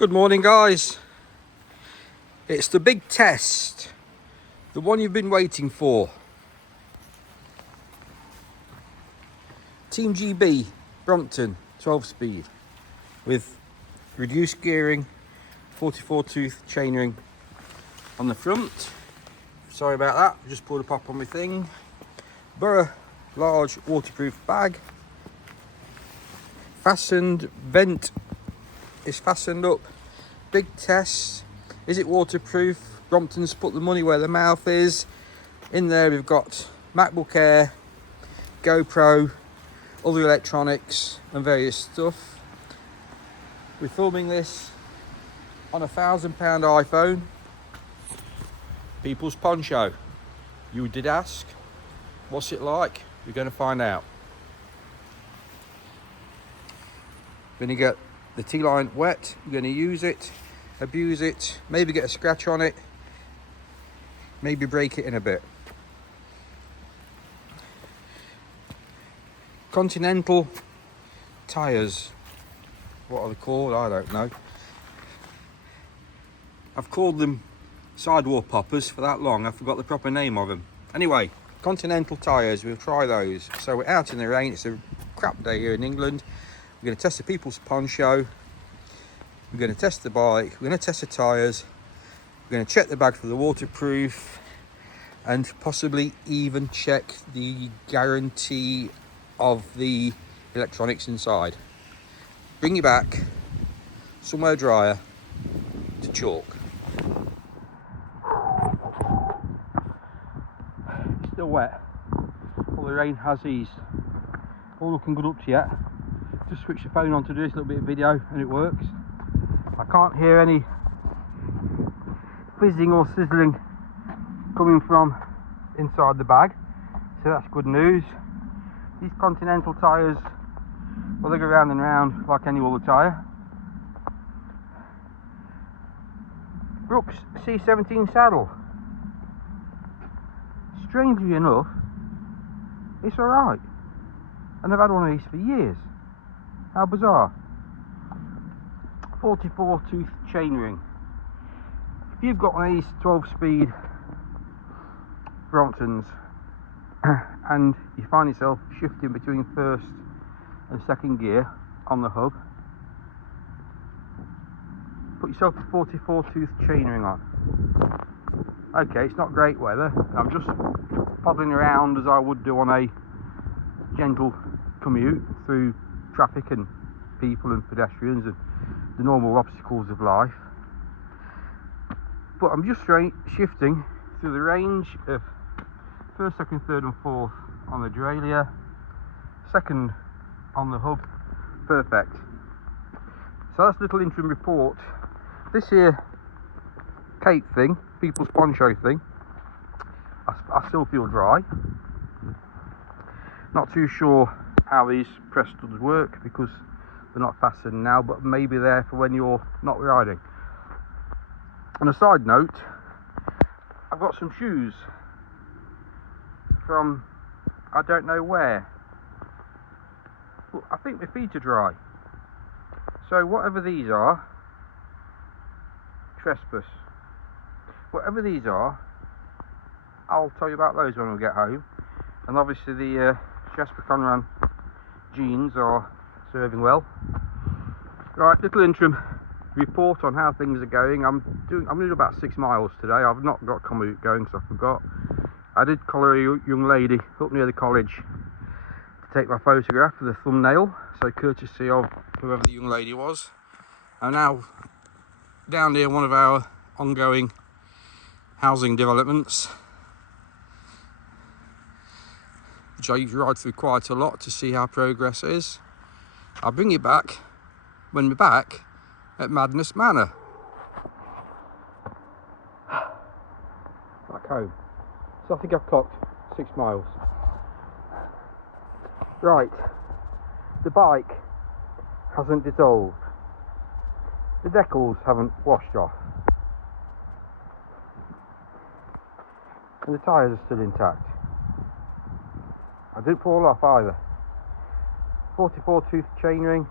Good morning, guys. It's the big test, the one you've been waiting for. Team GB Brompton 12 speed with reduced gearing, 44 tooth chainring on the front. Sorry about that, I just pulled a pop on my thing. Borough large waterproof bag. Fastened vent is fastened up. Big test. Is it waterproof? Brompton's put the money where the mouth is. In there we've got MacBook Air, GoPro, other electronics and various stuff. We're filming this on a £1,000 iPhone. Peoples Poncho. You did ask. What's it like? You're going to find out. Going to get the T-line wet. You're going to use it, abuse it, maybe get a scratch on it, maybe break it in a bit. Continental tyres. What are they called? I don't know. I've called them sidewall poppers for that long. I forgot the proper name of them. Anyway, Continental tyres. We'll try those. So we're out in the rain. It's a crap day here in England. We're going to test the Peoples Poncho. We're going to test the bike. We're going to test the tyres. We're going to check the bag for the waterproof and possibly even check the guarantee of the electronics inside. Bring you back somewhere drier to chalk. Still wet. All the rain has eased. All looking good up to yet. Just switch the phone on to do this little bit of video and it works. I can't hear any fizzing or sizzling coming from inside the bag, so that's good news. These Continental tyres, well, they go round and round like any other tyre. Brooks C17 saddle. Strangely enough, it's alright. And I've had one of these for years. How bizarre. 44 tooth chainring. If you've got one of these 12 speed Bromptons and you find yourself shifting between first and second gear on the hub, put yourself a 44 tooth chainring on. Okay, it's not great weather. I'm just poddling around as I would do on a gentle commute through traffic and people and pedestrians and the normal obstacles of life. But I'm just shifting through the range of first, second, third and fourth on the derailleur, second on the hub. Perfect. So that's a little interim report. This here cape thing, People's Poncho thing, I still feel dry. Not too sure how these press studs work because they're not fastened now, but maybe they're for when you're not riding. On a side note, I've got some shoes from I don't know where. Well, I think my feet are dry. So whatever these are, Trespass, whatever these are, I'll tell you about those when we get home. And obviously the Jasper Conran jeans are serving well. Right, little interim report on how things are going. I'm doing about 6 miles today. I've not got commute going because I forgot. I did collar a young lady up near the college to take my photograph for the thumbnail, so courtesy of whoever the young lady was. I'm now down near one of our ongoing housing developments, which I ride through quite a lot to see how progress is. I'll bring you back when we're back at Madness Manor. Back home. So I think I've clocked 6 miles. Right, the bike hasn't dissolved. The decals haven't washed off. And the tyres are still intact. I didn't fall off either. 44 tooth chainring.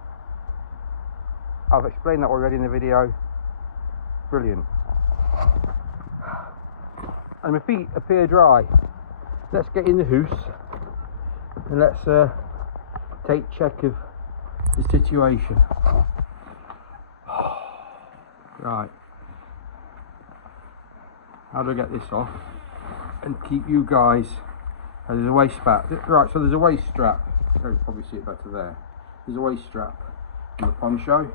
I've explained that already in the video. Brilliant. And my feet appear dry. Let's get in the house and let's take check of the situation. Right. How do I get this off and keep you guys? There's a waist strap. Right, so there's a waist strap. You can probably see it better there. There's a waist strap on the poncho.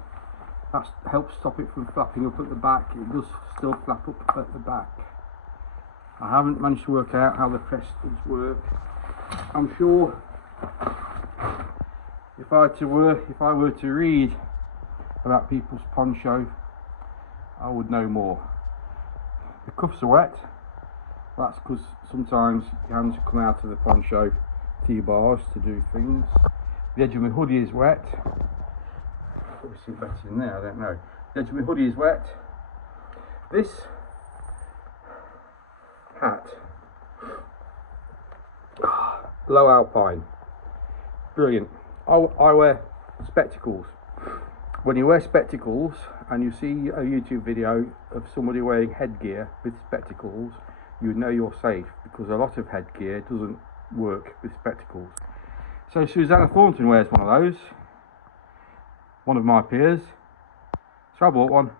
That helps stop it from flapping up at the back. It does still flap up at the back. I haven't managed to work out how the Prestons work. I'm sure if I were to read about Peoples Poncho, I would know more. The cuffs are wet. That's because sometimes your hands come out of the poncho T-bars to do things. The edge of my hoodie is wet. Probably see better in there, I don't know. The edge of my hoodie is wet. This hat, low alpine, brilliant. I wear spectacles. When you wear spectacles and you see a YouTube video of somebody wearing headgear with spectacles, you know you're safe, because a lot of headgear doesn't work with spectacles. So Susanna Thornton wears one of those, one of my peers, so I bought one.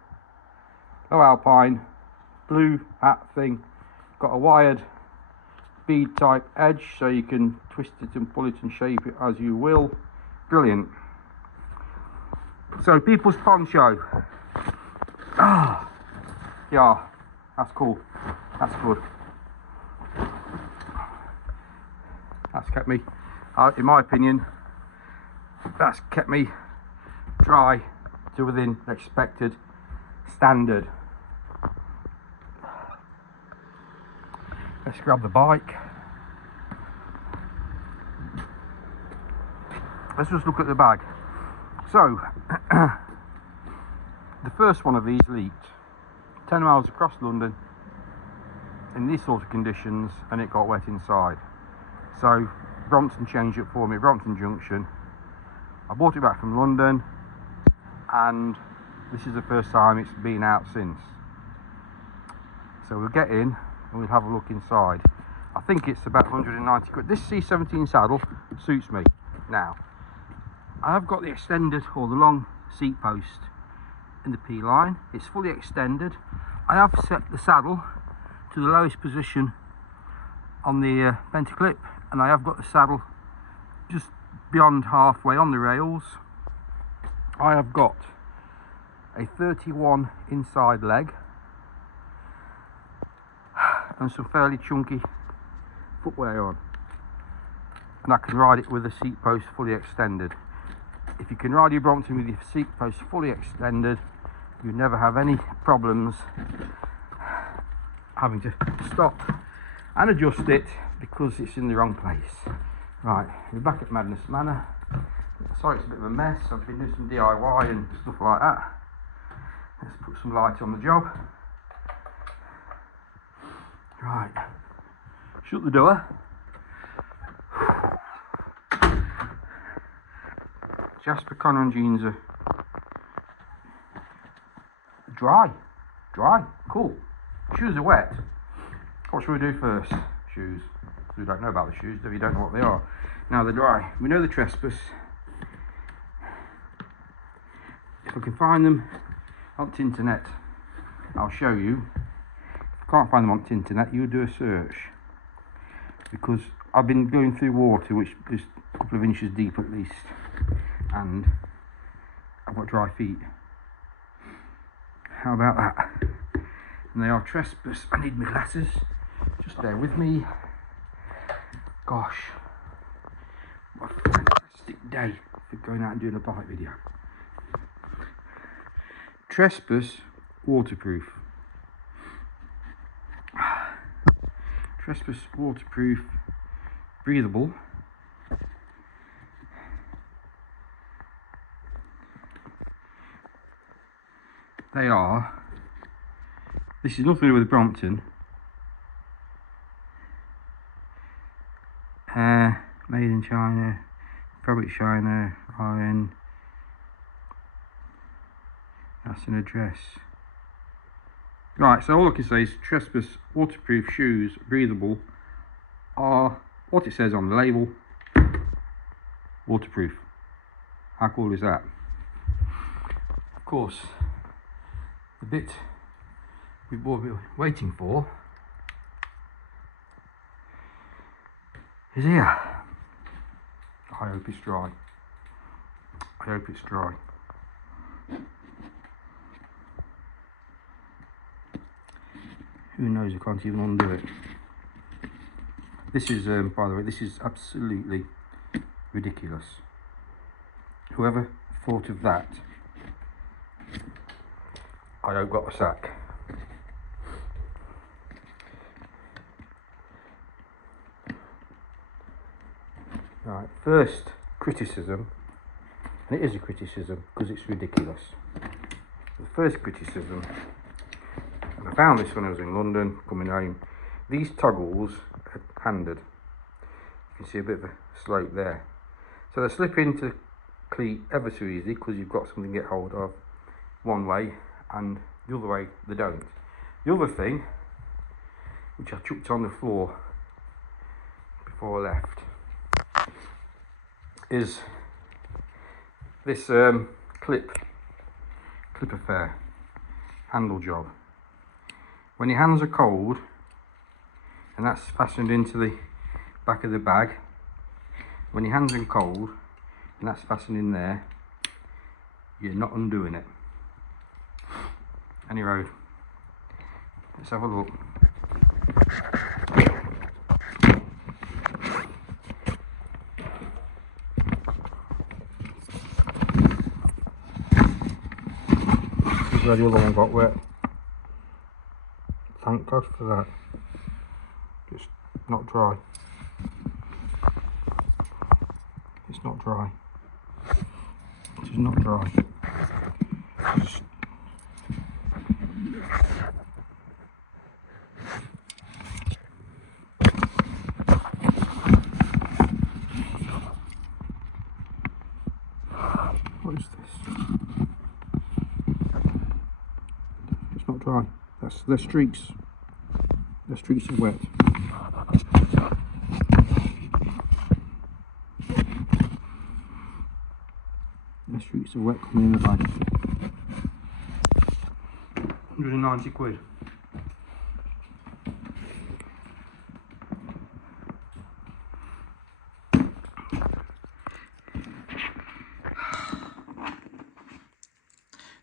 Low alpine, blue hat thing, got a wired bead type edge so you can twist it and pull it and shape it as you will. Brilliant. So Peoples Poncho. Ah, yeah, that's cool. That's good. That's kept me, in my opinion, that's kept me dry to within expected standard. Let's grab the bike. Let's just look at the bag. So, the first one of these leaked 10 miles across London in these sort of conditions, and it got wet inside. So Brompton changed it for me, Brompton Junction. I bought it back from London, and this is the first time it's been out since. So we'll get in and we'll have a look inside. I think it's about 190 quid. This C17 saddle suits me. Now, I have got the extended, or the long seat post in the P line. It's fully extended. I have set the saddle to the lowest position on the bent clip, and I have got the saddle just beyond halfway on the rails. I have got a 31 inside leg and some fairly chunky footwear on, and I can ride it with the seat post fully extended. If you can ride your Brompton with your seat post fully extended, you never have any problems having to stop and adjust it because it's in the wrong place. Right, we're back at Madness Manor. Sorry it's a bit of a mess, I've been doing some DIY and stuff like that. Let's put some light on the job. Right, shut the door. Jasper Conran jeans are dry, cool. Shoes are wet. What should we do first? Shoes. We don't know about the shoes, we don't know what they are. Now they're dry. We know the Trespass. If I can find them on the internet, I'll show you. If I can't find them on the internet, you do a search. Because I've been going through water which is a couple of inches deep at least, and I've got dry feet. How about that? And they are Trespass. I need my glasses. Just bear with me. Gosh, what a fantastic day for going out and doing a bike video. Trespass waterproof. Trespass waterproof, breathable. They are. This is nothing to do with Brompton. Made in China, fabric China, iron. That's an address. Right, so all I can say is Trespass waterproof shoes, breathable, are what it says on the label, waterproof. How cool is that? Of course, the bit we've all been waiting for is here. I hope it's dry. I hope it's dry. Who knows, I can't even undo it. This is, by the way, this is absolutely ridiculous. Whoever thought of that, I hope got a sack. Right, first criticism, and it is a criticism because it's ridiculous. The first criticism, and I found this when I was in London coming home, these toggles are handed. You can see a bit of a slope there. So they slip into cleat ever so easy because you've got something to get hold of one way, and the other way they don't. The other thing, which I chucked on the floor before I left, is this clip affair, handle job. When your hands are cold, and that's fastened into the back of the bag, when your hands are cold and that's fastened in there, you're not undoing it. Any road. Let's have a look. This is where the other one got wet. Thank God for that. It's not dry. It's not dry. It is not dry. What is this? It's not dry. That's the streaks. The streaks are wet. The streaks are wet coming in the bag. 190 quid.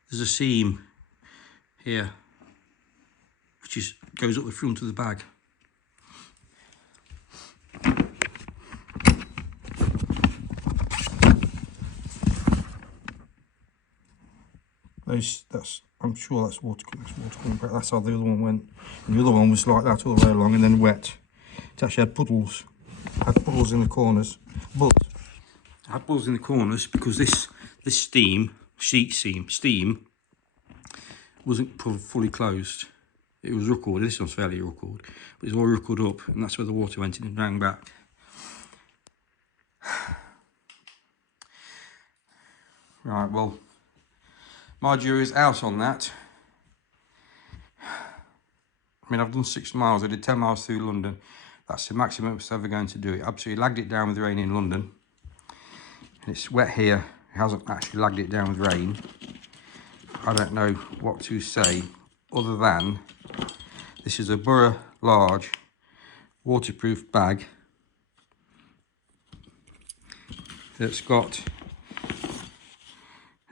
There's a seam here which goes up the front of the bag. I'm sure that's water coming back. That's how the other one went. And the other one was like that all the way along and then wet. It actually had puddles. Had puddles in the corners. But it had puddles in the corners because this steam wasn't fully closed. It was ruckled. This one's fairly ruckled, but it's all ruckled up, and that's where the water went in and ran back. Right, well, my jury's out on that. I mean, I've done 6 miles. I did 10 miles through London. That's the maximum it's ever going to do. It absolutely lagged it down with rain in London. And it's wet here. It hasn't actually lagged it down with rain. I don't know what to say other than this is a Borough large waterproof bag that's got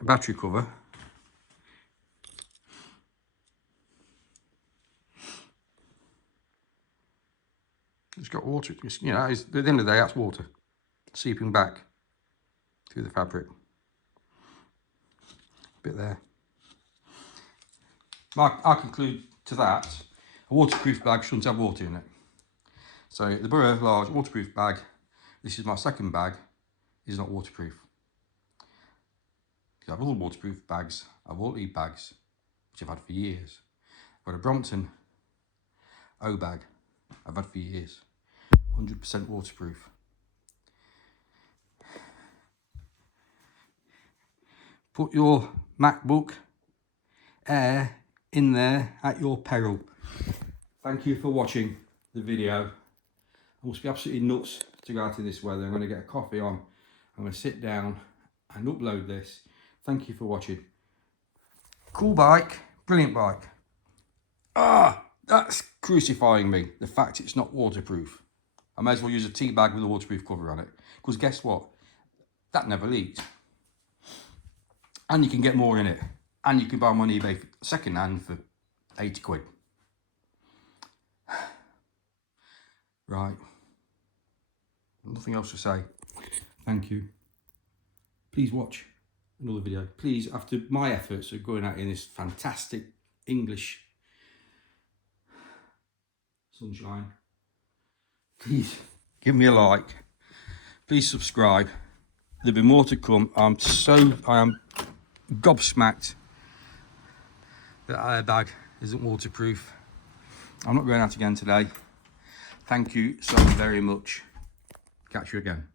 a battery cover. It's got water, you know, at the end of the day, that's water seeping back through the fabric. A bit there. I conclude to that, a waterproof bag shouldn't have water in it. So the Borough large waterproof bag, this is my second bag, is not waterproof. I have other waterproof bags, I have all bags, which I've had for years. I've got a Brompton bag, I've had for years. 100% waterproof. Put your MacBook air in there at your peril. Thank you for watching the video. I must be absolutely nuts to go out in this weather. I'm going to get a coffee on. I'm going to sit down and upload this. Thank you for watching. Cool bike, brilliant bike. Ah, that's crucifying me, the fact it's not waterproof. I may as well use a tea bag with a waterproof cover on it, because guess what? That never leaks. And you can get more in it. And you can buy them on eBay second hand for 80 quid. Right. Nothing else to say. Thank you. Please watch another video. Please, after my efforts of going out in this fantastic English sunshine, please give me a like. Please subscribe. There'll be more to come. I am gobsmacked that airbag isn't waterproof. I'm not going out again today. Thank you so very much. Catch you again.